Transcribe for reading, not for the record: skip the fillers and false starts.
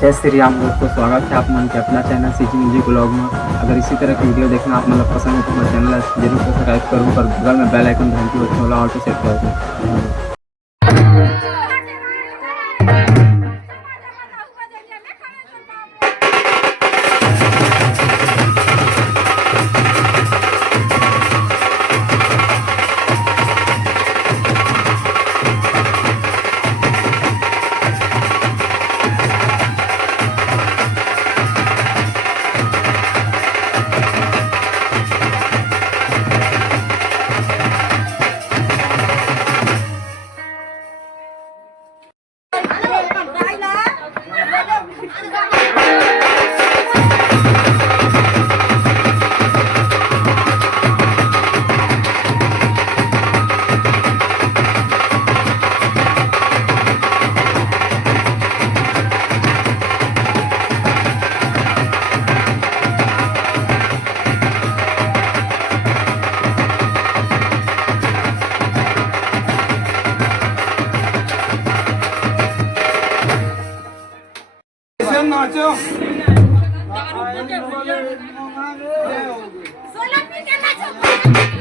जय श्री राम दोस्तों, स्वागत है आप मन के अपना चैनल सीजी म्यूजिक ब्लॉग में। अगर इसी तरह की वीडियो देखना आप मतलब पसंद है तो हमारे चैनल जरूर सब्सक्राइब करूँ और बगल में बेल आइकन घंटी बटन वाला ऑल पे सेट कर दूँ। नाचो सोलह पी के नाचो